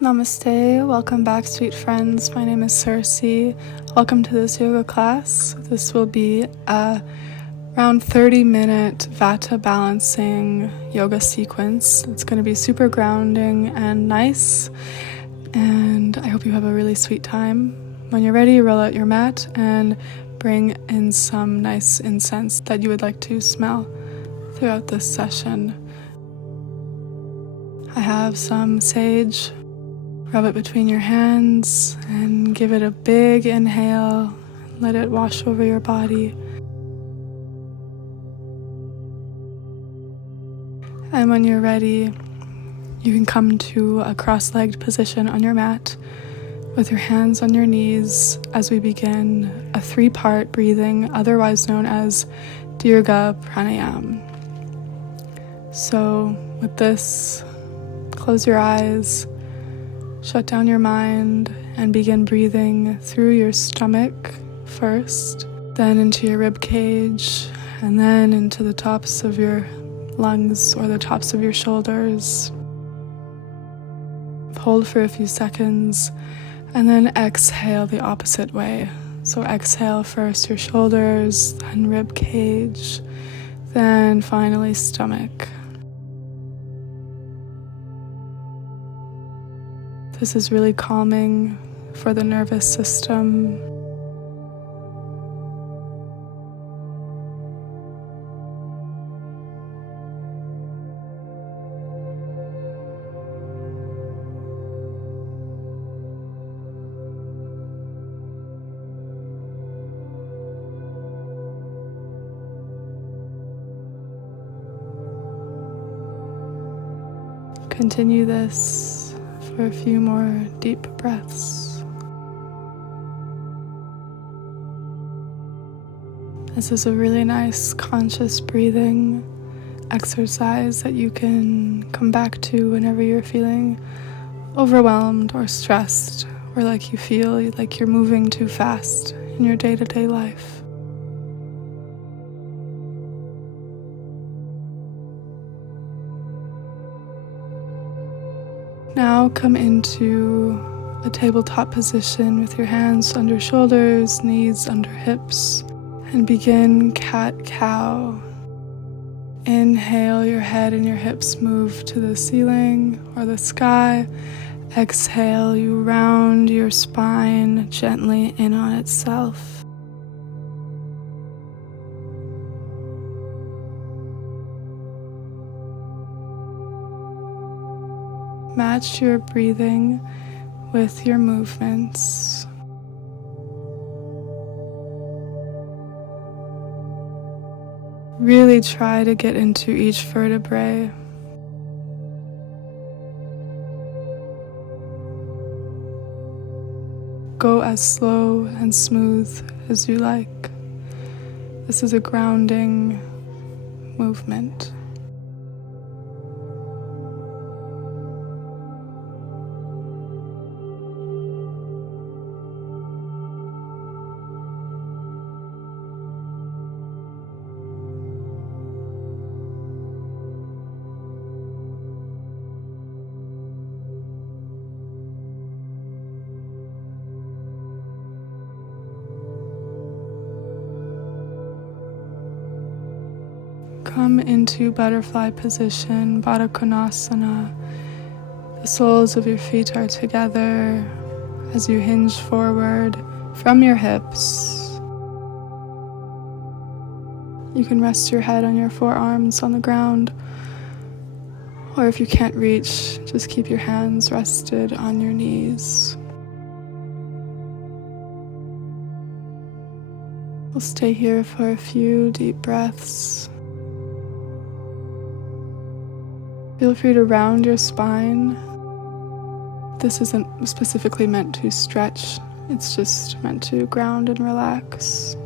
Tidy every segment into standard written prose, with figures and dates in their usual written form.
Namaste, welcome back, sweet friends. My name is Cersei. Welcome to this yoga class. This will be a around 30-minute Vata balancing yoga sequence. It's going to be super grounding and nice, and I hope you have a really sweet time. When you're ready, roll out your mat and bring in some nice incense that you would like to smell throughout this session. I have some sage. Rub it between your hands and give it a big inhale. Let it wash over your body. And when you're ready, you can come to a cross-legged position on your mat with your hands on your knees as we begin a 3-part breathing, otherwise known as Dirga Pranayam. So with this, close your eyes. Shut down your mind and begin breathing through your stomach first, then into your rib cage, and then into the tops of your lungs or the tops of your shoulders. Hold for a few seconds and then exhale the opposite way. So exhale first your shoulders, then rib cage, then finally stomach. This is really calming for the nervous system. Continue this for a few more deep breaths. This is a really nice conscious breathing exercise that you can come back to whenever you're feeling overwhelmed or stressed, or like you feel like you're moving too fast in your day-to-day life. Now come into a tabletop position with your hands under shoulders, knees under hips, and begin cat-cow. Inhale, your head and your hips move to the ceiling or the sky. Exhale, you round your spine gently in on itself. Match your breathing with your movements. Really try to get into each vertebrae. Go as slow and smooth as you like. This is a grounding movement. Come into butterfly position, Baddha Konasana. The soles of your feet are together as you hinge forward from your hips. You can rest your head on your forearms on the ground, or if you can't reach, just keep your hands rested on your knees. We'll stay here for a few deep breaths. Feel free to round your spine. This isn't specifically meant to stretch, it's just meant to ground and relax.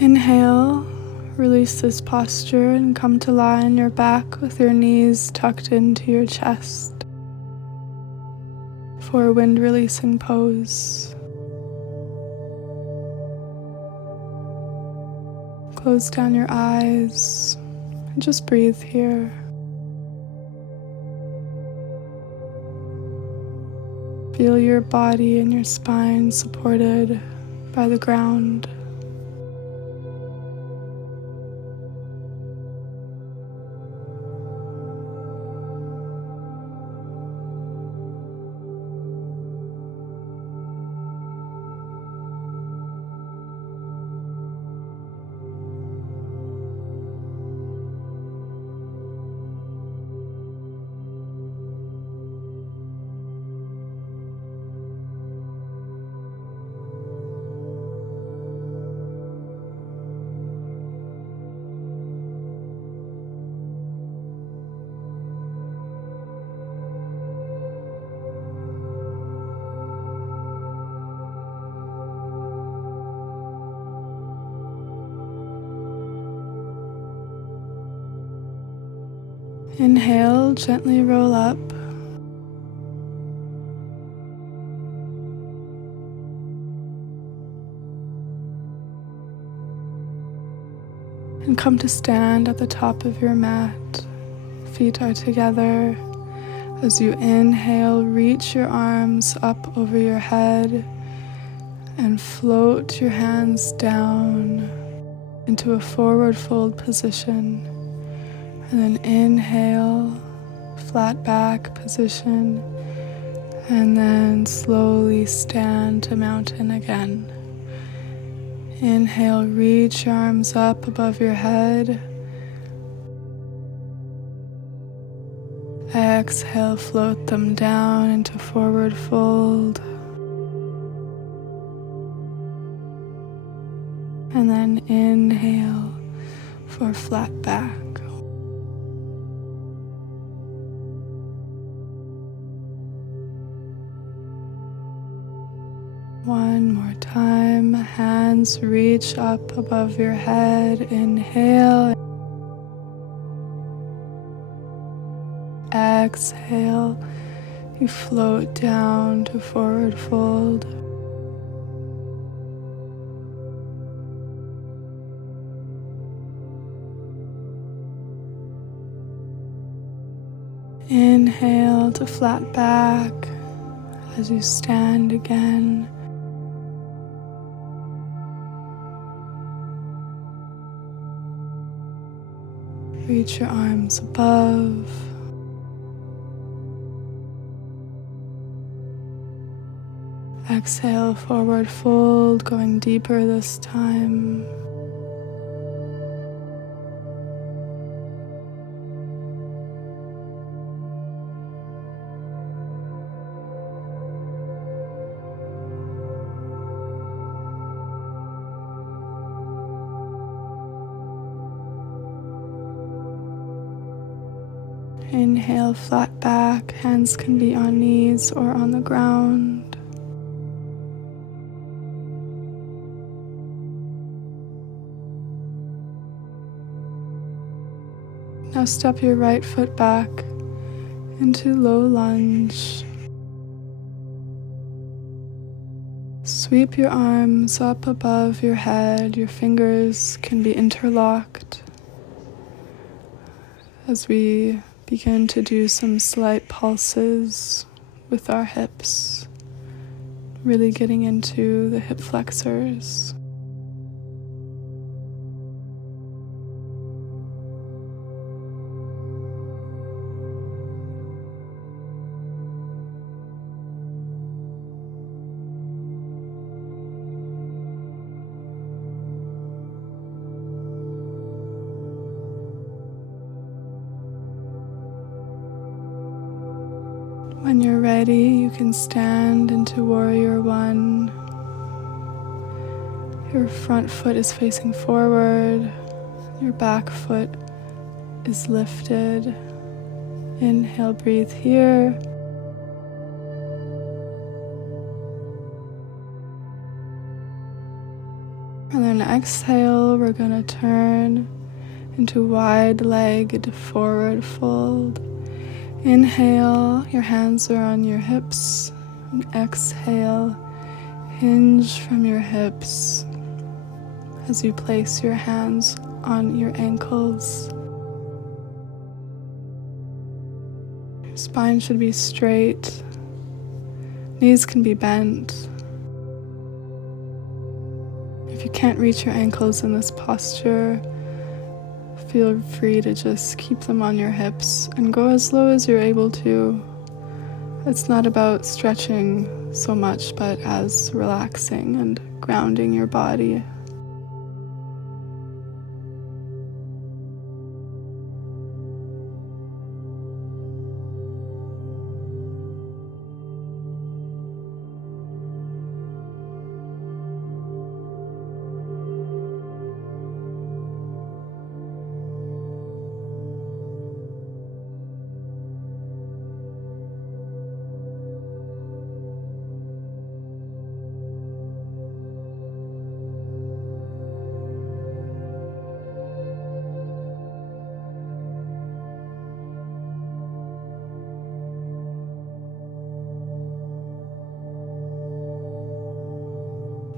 Inhale, release this posture and come to lie on your back with your knees tucked into your chest for a wind releasing pose. Close down your eyes and just breathe here. Feel your body and your spine supported by the ground. Inhale, gently roll up. And come to stand at the top of your mat. Feet are together. As you inhale, reach your arms up over your head and float your hands down into a forward fold position. And then inhale, flat back position, and then slowly stand to mountain again. Inhale, reach your arms up above your head. Exhale, float them down into forward fold. And then inhale for flat back. One more time, hands reach up above your head, inhale. Exhale, you float down to forward fold. Inhale to flat back as you stand again. Reach your arms above. Exhale, forward fold, going deeper this time. Inhale, flat back. Hands can be on knees or on the ground. Now step your right foot back into low lunge. Sweep your arms up above your head. Your fingers can be interlocked as we begin to do some slight pulses with our hips, really getting into the hip flexors. When you're ready, you can stand into Warrior One. Your front foot is facing forward. Your back foot is lifted. Inhale, breathe here. And then exhale, we're going to turn into wide-legged forward fold. Inhale, your hands are on your hips. And exhale, hinge from your hips as you place your hands on your ankles. Your spine should be straight. Knees can be bent. If you can't reach your ankles in this posture, feel free to just keep them on your hips and go as low as you're able to. It's not about stretching so much, but as relaxing and grounding your body.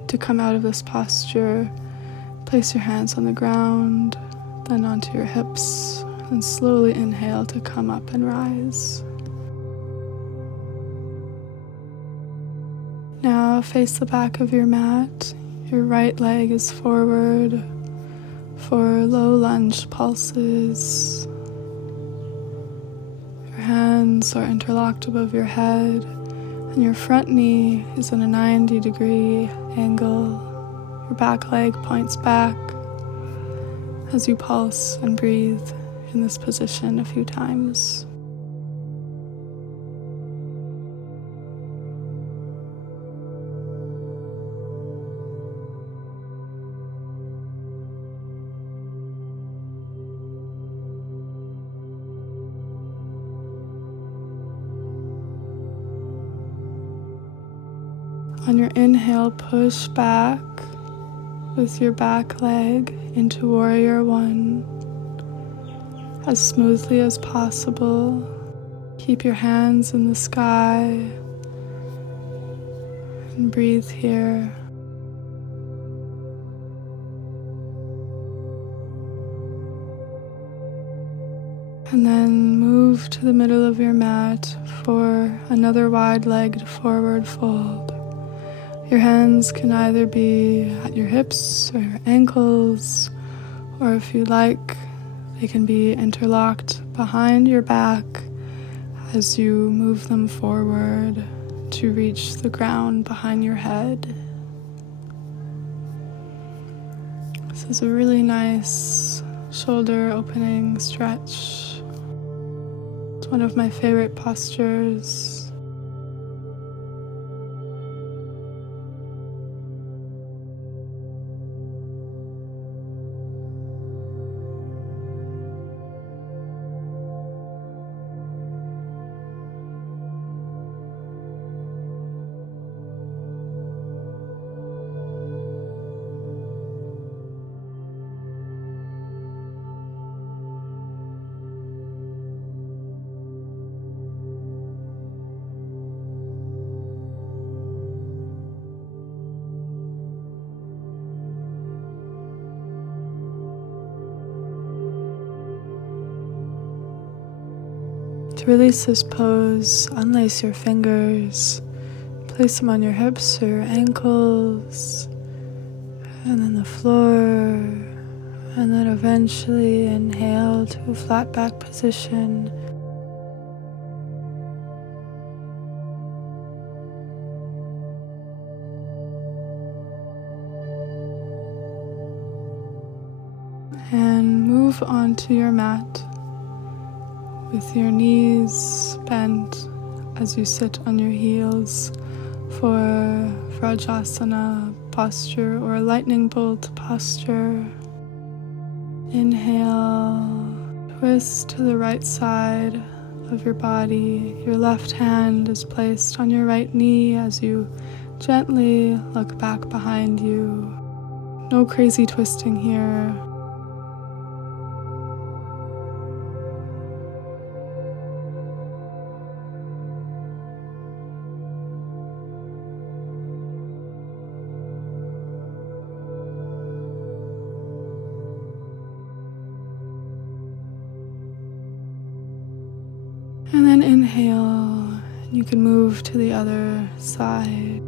To come out of this posture, place your hands on the ground, then onto your hips, and slowly inhale to come up and rise. Now face the back of your mat. Your right leg is forward for low lunge pulses. Your hands are interlocked above your head, and your front knee is in a 90-degree angle. Your back leg points back as you pulse and breathe in this position a few times. On your inhale, push back with your back leg into Warrior One as smoothly as possible. Keep your hands in the sky and breathe here. And then move to the middle of your mat for another wide-legged forward fold. Your hands can either be at your hips or your ankles, or if you like, they can be interlocked behind your back as you move them forward to reach the ground behind your head. This is a really nice shoulder opening stretch. It's one of my favorite postures. To release this pose, unlace your fingers, place them on your hips or your ankles, and then the floor, and then eventually inhale to a flat back position. And move onto your mat with your knees bent as you sit on your heels for Vrajasana posture or lightning bolt posture. Inhale, twist to the right side of your body. Your left hand is placed on your right knee as you gently look back behind you. No crazy twisting here. And then inhale, you can move to the other side.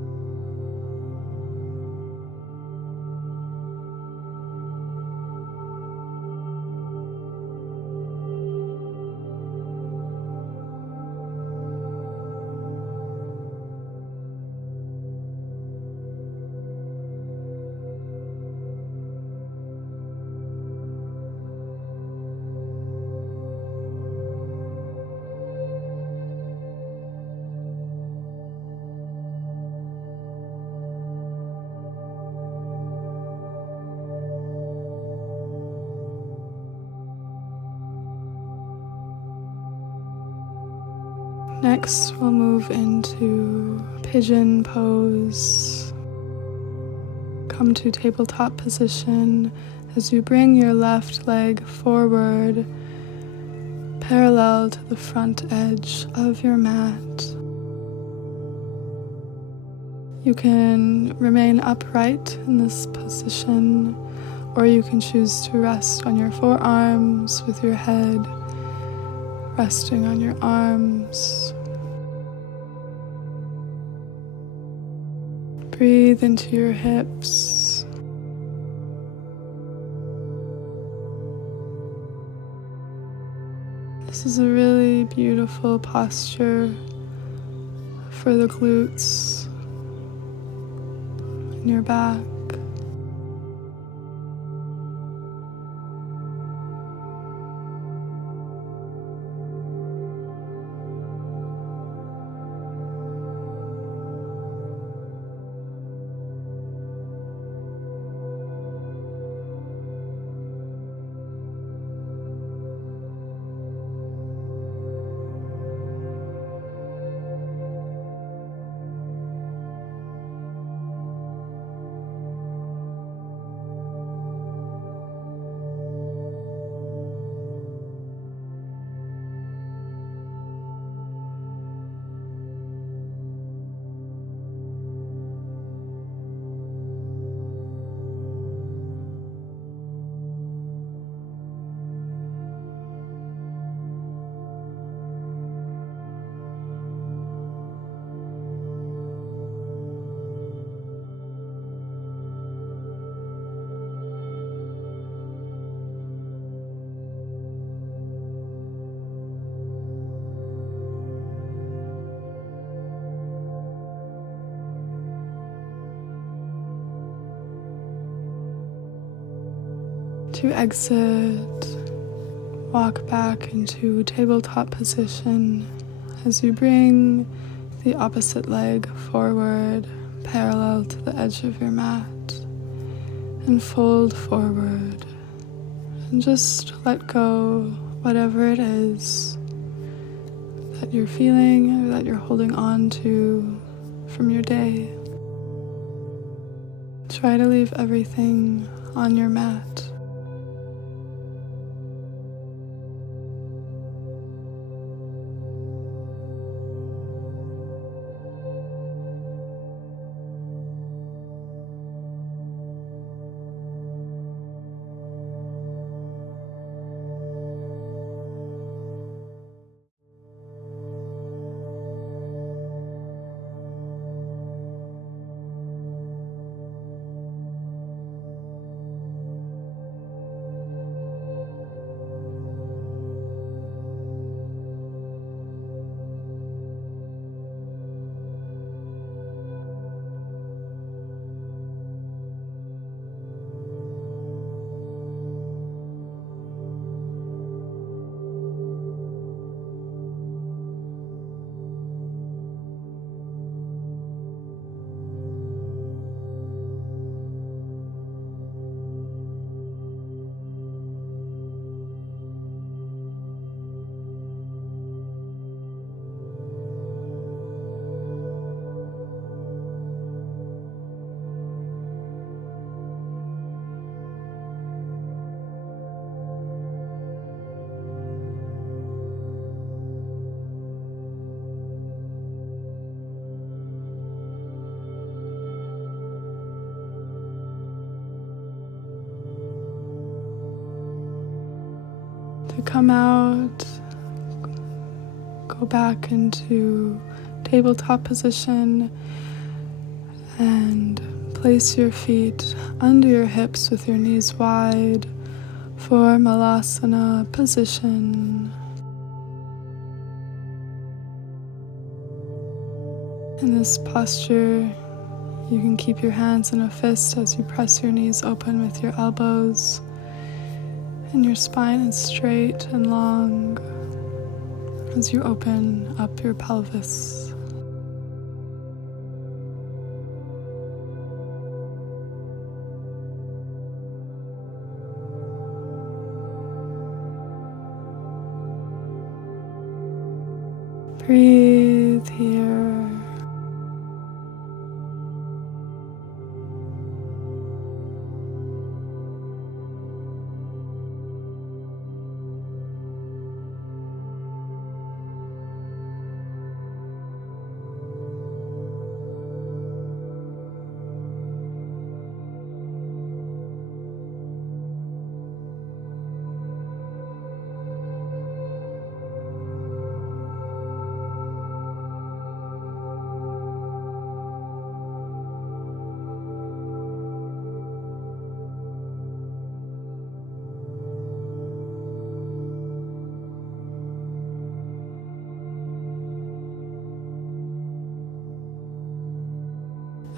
Next, we'll move into pigeon pose. Come to tabletop position as you bring your left leg forward, parallel to the front edge of your mat. You can remain upright in this position, or you can choose to rest on your forearms with your head resting on your arms. Breathe into your hips. This is a really beautiful posture for the glutes and your back. To exit, walk back into tabletop position as you bring the opposite leg forward, parallel to the edge of your mat, and fold forward. And just let go whatever it is that you're feeling or that you're holding on to from your day. Try to leave everything on your mat. to come out, go back into tabletop position and place your feet under your hips with your knees wide for malasana position. In this posture, you can keep your hands in a fist as you press your knees open with your elbows, and your spine is straight and long as you open up your pelvis. Breathe here.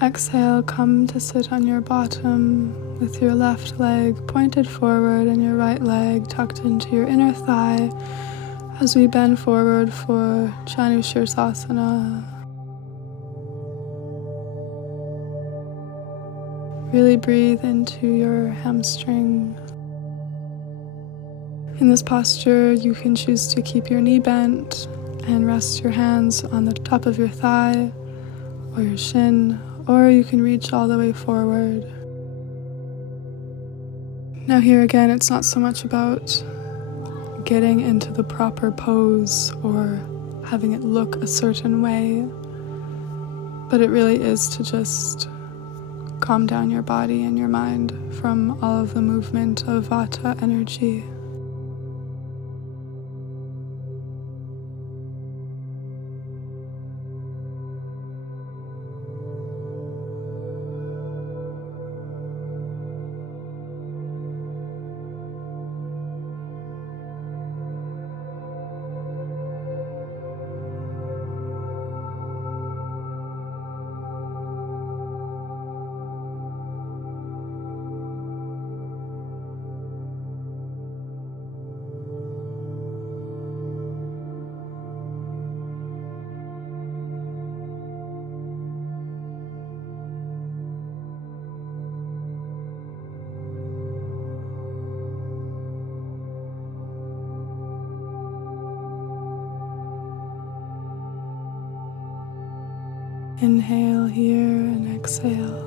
Exhale, come to sit on your bottom with your left leg pointed forward and your right leg tucked into your inner thigh as we bend forward for Janushirasana. Really breathe into your hamstring. In this posture, you can choose to keep your knee bent and rest your hands on the top of your thigh or your shin, or you can reach all the way forward. Now here again, it's not so much about getting into the proper pose or having it look a certain way, but it really is to just calm down your body and your mind from all of the movement of Vata energy. Inhale here and exhale.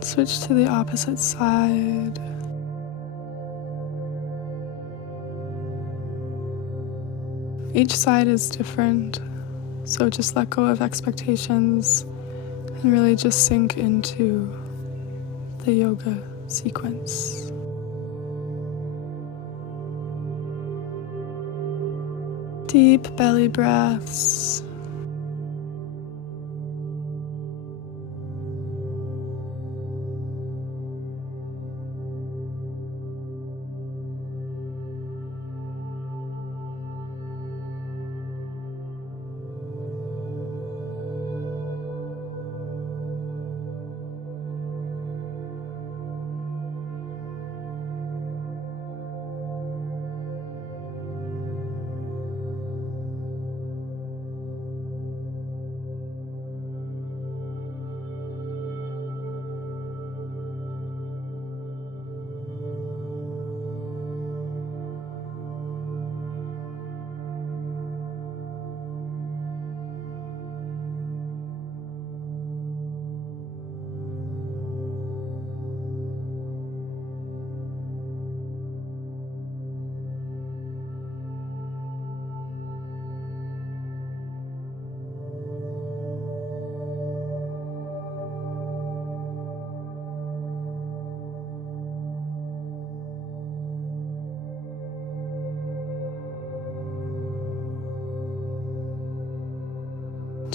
Switch to the opposite side. Each side is different, so just let go of expectations and really just sink into the yoga sequence. Deep belly breaths.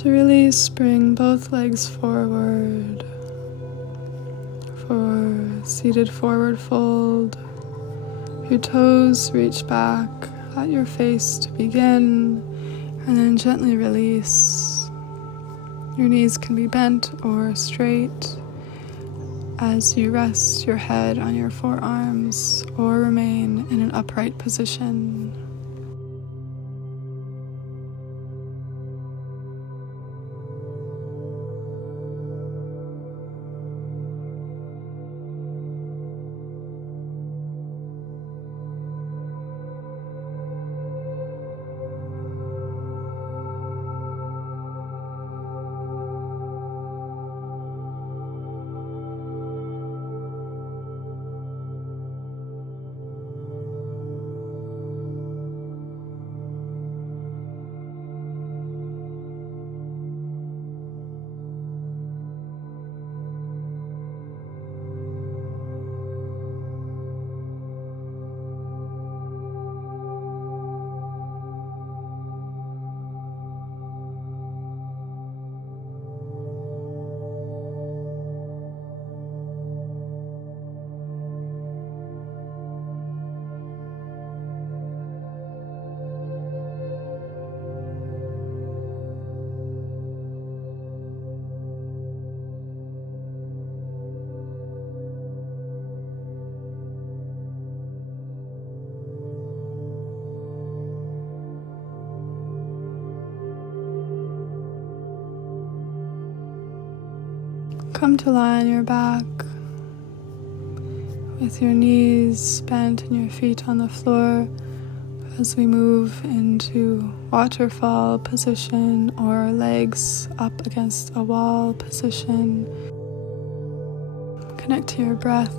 To release, bring both legs forward for seated forward fold. Your toes reach back at your face to begin, and then gently release. Your knees can be bent or straight as you rest your head on your forearms or remain in an upright position. Come to lie on your back with your knees bent and your feet on the floor as we move into waterfall position or legs up against a wall position. Connect to your breath.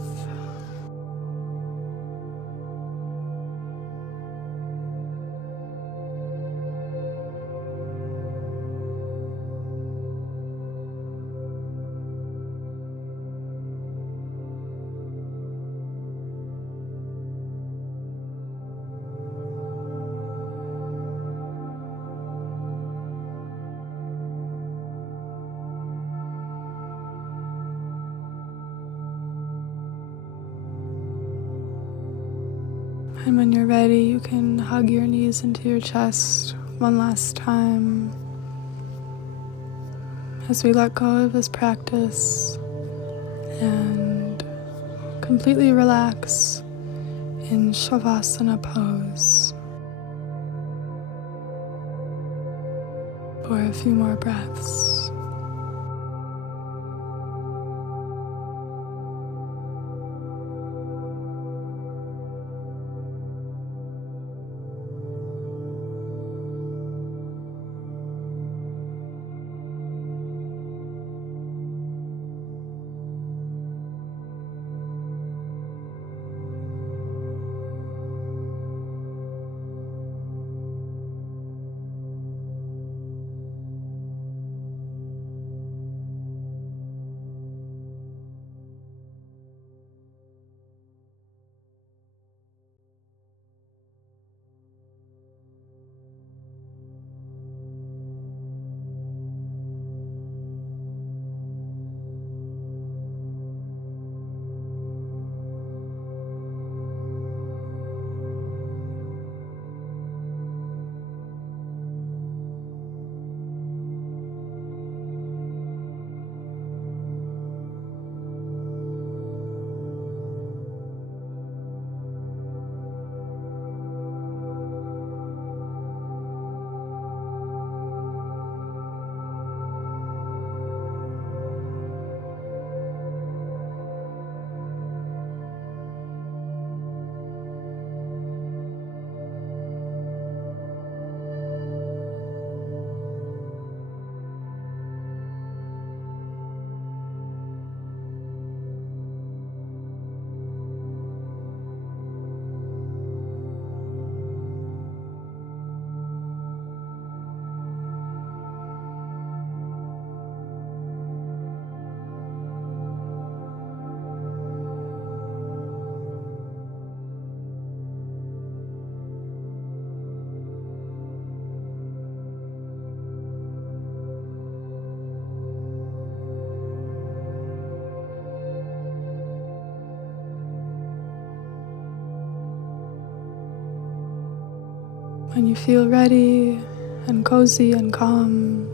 And when you're ready, you can hug your knees into your chest one last time as we let go of this practice and completely relax in Shavasana pose for a few more breaths. When you feel ready and cozy and calm,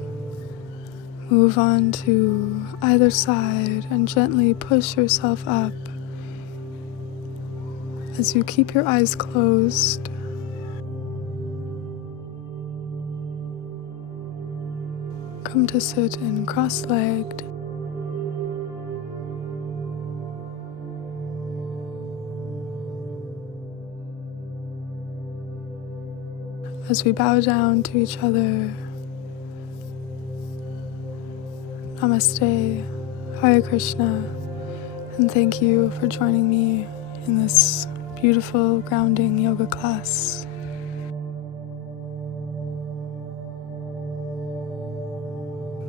move on to either side and gently push yourself up as you keep your eyes closed. Come to sit in cross-legged. As we bow down to each other, Namaste, Hare Krishna, and thank you for joining me in this beautiful grounding yoga class.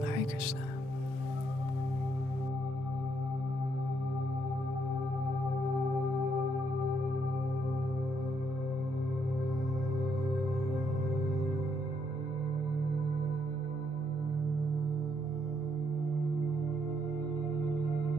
Hare Krishna.